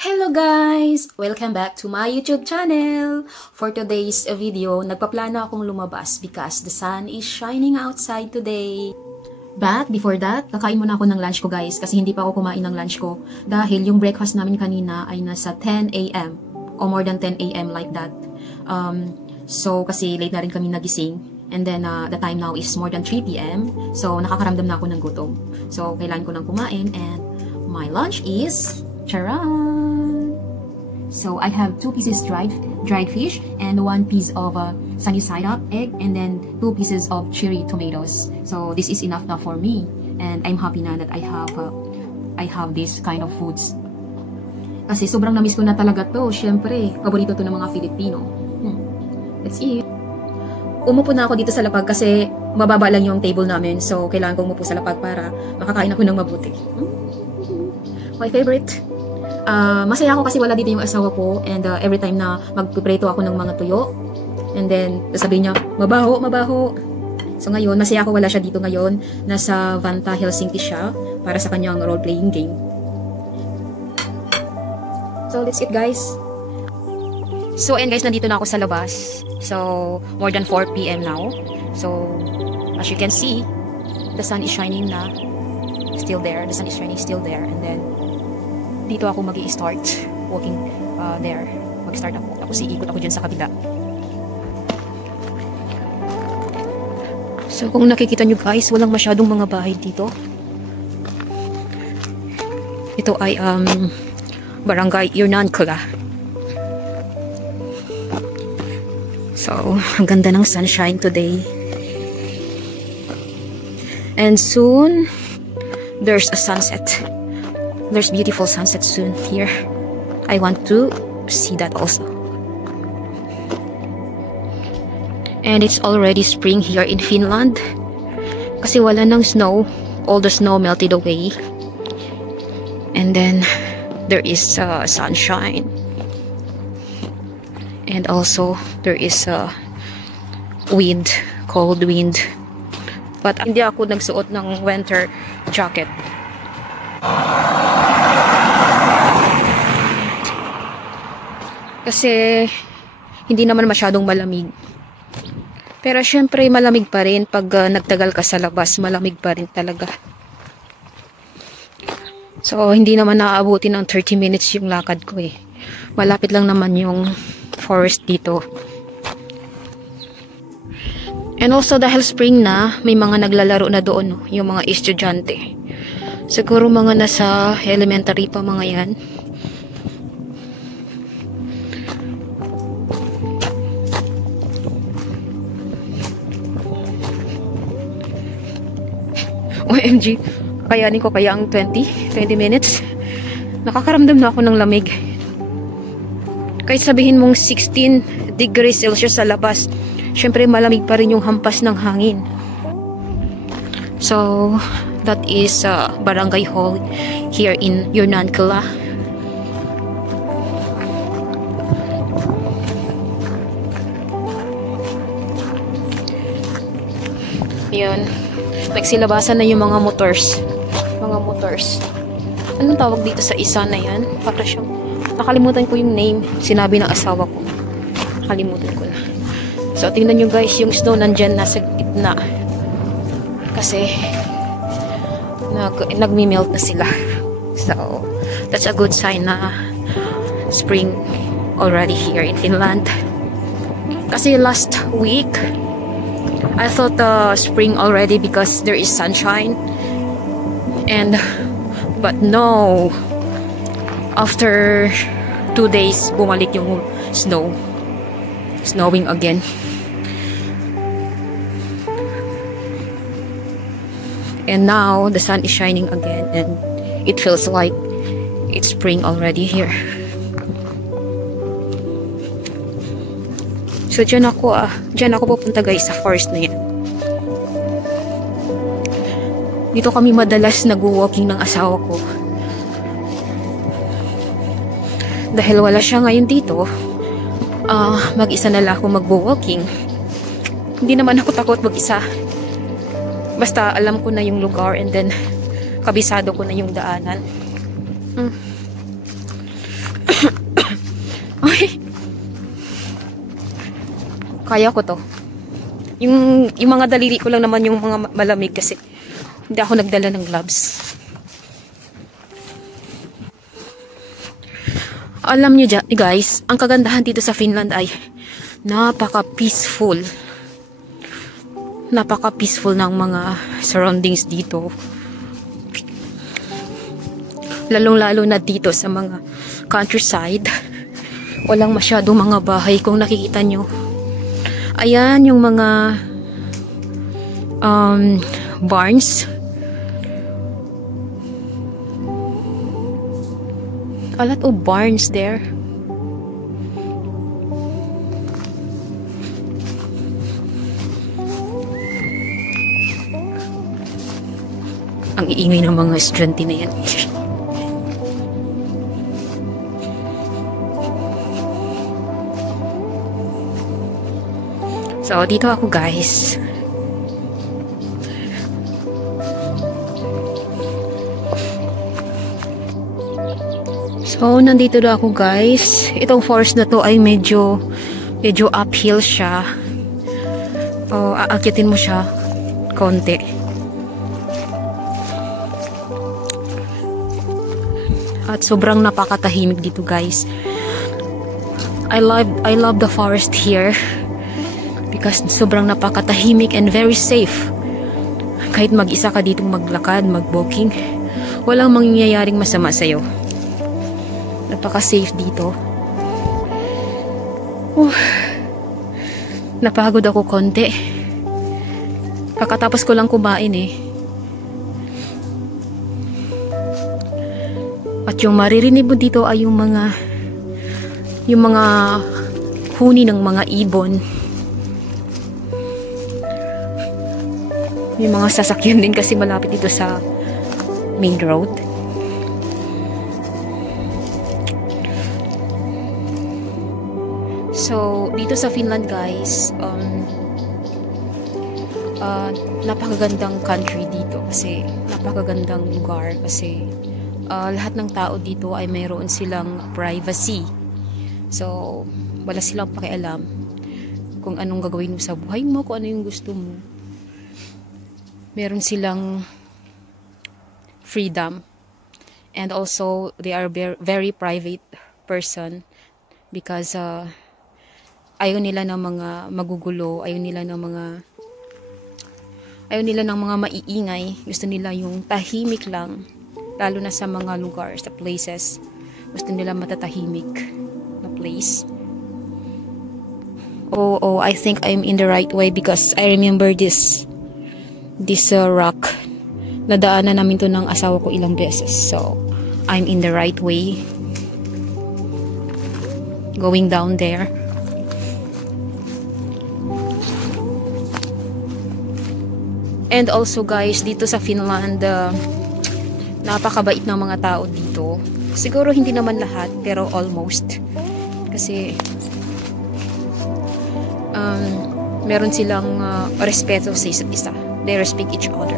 Hello guys! Welcome back to my YouTube channel! For today's video, nagpaplano akong lumabas because the sun is shining outside today. But before that, kakain muna ako ng lunch ko guys kasi hindi pa ako kumain ng lunch ko dahil yung breakfast namin kanina ay nasa 10 a.m. or more than 10 a.m. like that. So kasi late na rin kami nagising and then the time now is more than 3 p.m. So nakakaramdam na ako ng gutom. So kailangan ko nang kumain and my lunch is charan! So I have 2 pieces dried fish and 1 piece of sunny side up egg and then 2 pieces of cherry tomatoes. So this is enough now for me and I'm happy na that I have this kind of foods. Kasi sobrang na-miss ko na talaga to. Syempre, paborito to ng mga Filipino. Let's eat. Umupo na ako dito sa lapag kasi mababa lang yung table namin. So kailangan kong umupo sa lapag para makakain ako ng mabuti. My favorite. Masaya ako kasi wala dito yung asawa ko and every time na magpipreto ako ng mga tuyo and then sasabihin niya, mabaho, mabaho. So ngayon, masaya ako wala siya dito ngayon. Nasa Vanta, Helsinki siya para sa kanyang role-playing game. So let's eat guys. So ayan guys, nandito na ako sa labas. So more than 4 p.m. now. So as you can see, the sun is shining na. Still there. The sun is shining still there and then dito ako mag-i-start walking there. Mag-start ako. Tapos iikot ako dyan sa kabila. So kung nakikita nyo guys, walang masyadong mga bahay dito. Ito ay Barangay Irnancula. So, ang ganda ng sunshine today. And soon, there's a sunset. There's beautiful sunset soon here. I want to see that also. And it's already spring here in Finland. Kasi wala ng snow. All the snow melted away. And then there is sunshine. And also there is wind, cold wind. But hindi ako nagsuot ng winter jacket. Kasi hindi naman masyadong malamig. Pero syempre malamig pa rin pag nagtagal ka sa labas, malamig pa rin talaga. So hindi naman naaabutin ng 30 minutes yung lakad ko eh. Malapit lang naman yung forest dito. And also dahil spring na, may mga naglalaro na doon, yung mga estudyante. Siguro mga nasa elementary pa mga yan. OMG, kayanin ko kaya ang 20 minutes. Nakakaramdam na ako ng lamig. Kahit sabihin mong 16 degrees Celsius sa labas, syempre malamig pa rin yung hampas ng hangin. So, that is Barangay Hall here in Irnancula. Yun. Nagsilabasan na yung mga motors. Anong tawag dito sa isa na yan? Para siyang, nakalimutan ko yung name. Sinabi ng asawa ko. Nakalimutan ko na. So, tingnan nyo guys, yung snow nandyan nasa gitna. Kasi, nagmi-melt na sila. So, that's a good sign na spring already here in Finland. Kasi last week, I thought spring already because there is sunshine. But no. After 2 days, bumalik yung snow. Snowing again. And now, the sun is shining again and it feels like it's spring already here. So, dyan ako pupunta guys sa forest na yan. Dito kami madalas nag-walking ng asawa ko. Dahil wala siya ngayon dito, mag-isa na lang ako mag-walking. Hindi naman ako takot mag-isa. Basta alam ko na yung lugar and then kabisado ko na yung daanan. Ay. Kaya ko to. Yung mga daliri ko lang naman yung mga malamig kasi hindi ako nagdala ng gloves. Alam niyo guys, ang kagandahan dito sa Finland ay napaka-peaceful. Napaka-peaceful ng mga surroundings dito. Lalong-lalo na dito sa mga countryside. Walang masyadong mga bahay kung nakikita nyo. Ayan yung mga barns. A lot of barns there. Ang iingay ng mga estudyante na yan. So, dito ako guys. So, nandito na ako guys. Itong forest na to ay medyo uphill siya. O, aakyatin mo siya konti. At sobrang napakatahimik dito guys. I love the forest here. Because sobrang napakatahimik and very safe. Kahit mag-isa ka ditong maglakad, mag-walking, walang mangyayaring masama sa'yo. Napaka-safe dito. Napagod ako konti. Kakatapos ko lang kumain eh. At yung maririnig mo dito ay yung mga huni ng mga ibon. May mga sasakyan din kasi malapit dito sa main road. So, dito sa Finland guys, napakagandang country dito kasi napakagandang lugar kasi lahat ng tao dito ay mayroon silang privacy. So, wala silang pakialam kung anong gagawin mo sa buhay mo, kung ano yung gusto mo. Meron silang freedom. And also, they are very private person because ayaw nila ng mga magugulo, ayaw nila ng mga maiingay. Gusto nila yung tahimik lang, lalo na sa mga lugar, sa places. Gusto nila matatahimik na place. Oh, I think I'm in the right way because I remember this rock. Nadaanan namin to ng asawa ko ilang beses. So, I'm in the right way. Going down there. And also guys, dito sa Finland, napakabait ng mga tao dito. Siguro hindi naman lahat, pero almost. Kasi, meron silang respeto sa isa't isa. They respect each other,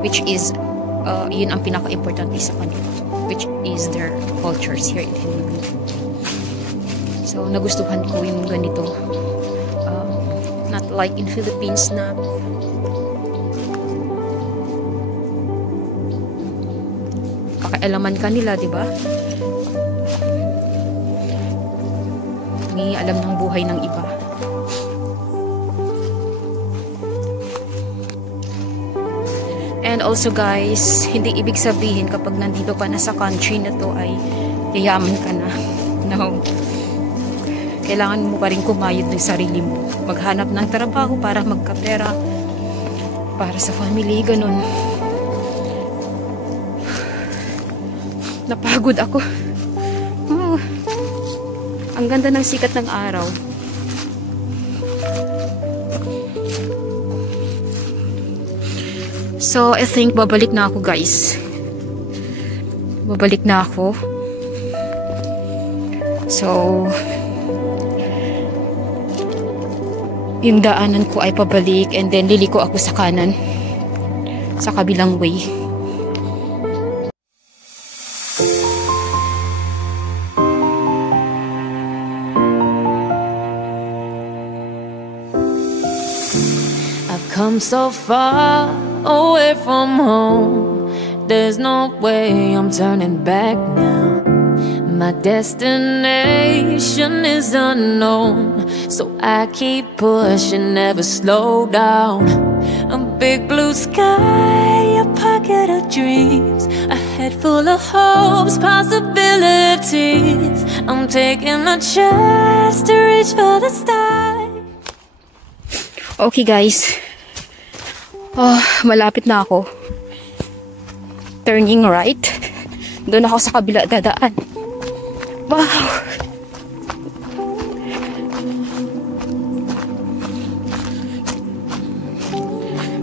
which is yun ang pinaka-importante sa kanila, which is their cultures here in Finland. So nagustuhan ko yung ganito, not like in Philippines na pakialaman ka nila, di ba? Hindi alam ng buhay ng iba. And also guys, hindi ibig sabihin kapag nandito ka na sa country na to ay yayaman ka na. No. Kailangan mo pa rin kumayod ng sarili mo. Maghanap ng trabaho para magkapera. Para sa family, ganun. Napagod ako. Ang ganda ng sikat ng araw. So, I think babalik na ako guys. Babalik na ako. So, yung daanan ko ay pabalik and then liliko ako sa kanan. Sa kabilang way. I'm so far away from home, there's no way I'm turning back now. My destination is unknown, so I keep pushing, never slow down. A big blue sky, a pocket of dreams, a head full of hopes, possibilities. I'm taking a chance to reach for the stars. Okay guys, malapit na ako. Turning right. Doon ako sa kabila dadaan. Wow!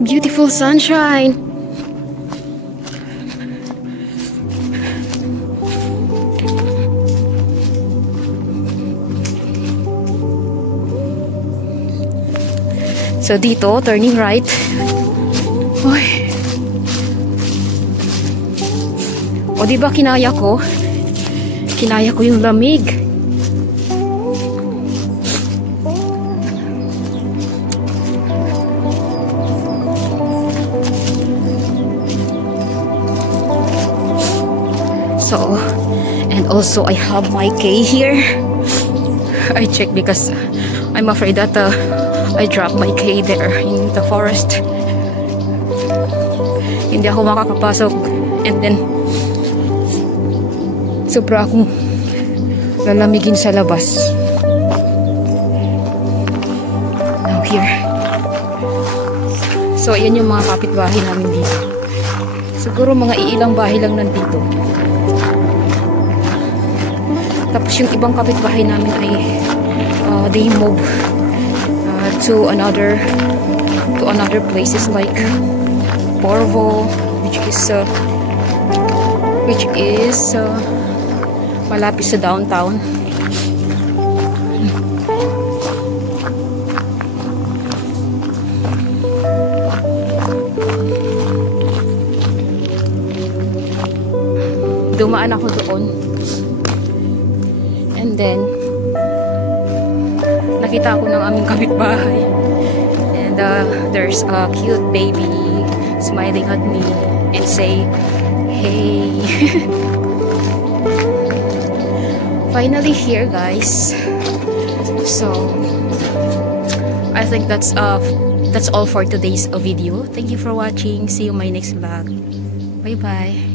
Beautiful sunshine. So dito, turning right. Uy. O diba kinaya ko? Kinaya ko yung lamig. So, and also I have my key here. I checked because I'm afraid that I dropped my key there in the forest. Hindi ako makakapasok. And then, sobra akong lalamigin sa labas. Now here. So, ayan yung mga kapitbahay namin dito. Siguro mga iilang bahay lang nandito. Tapos yung ibang kapitbahay namin ay they move to another places like Porvo, which is malapit sa downtown. Dumaan ako doon. And then, nakita ako ng aming kapitbahay. And there's a cute baby smiling at me and say, hey. Finally here, guys. So, I think that's all for today's video. Thank you for watching. See you in my next vlog. Bye-bye.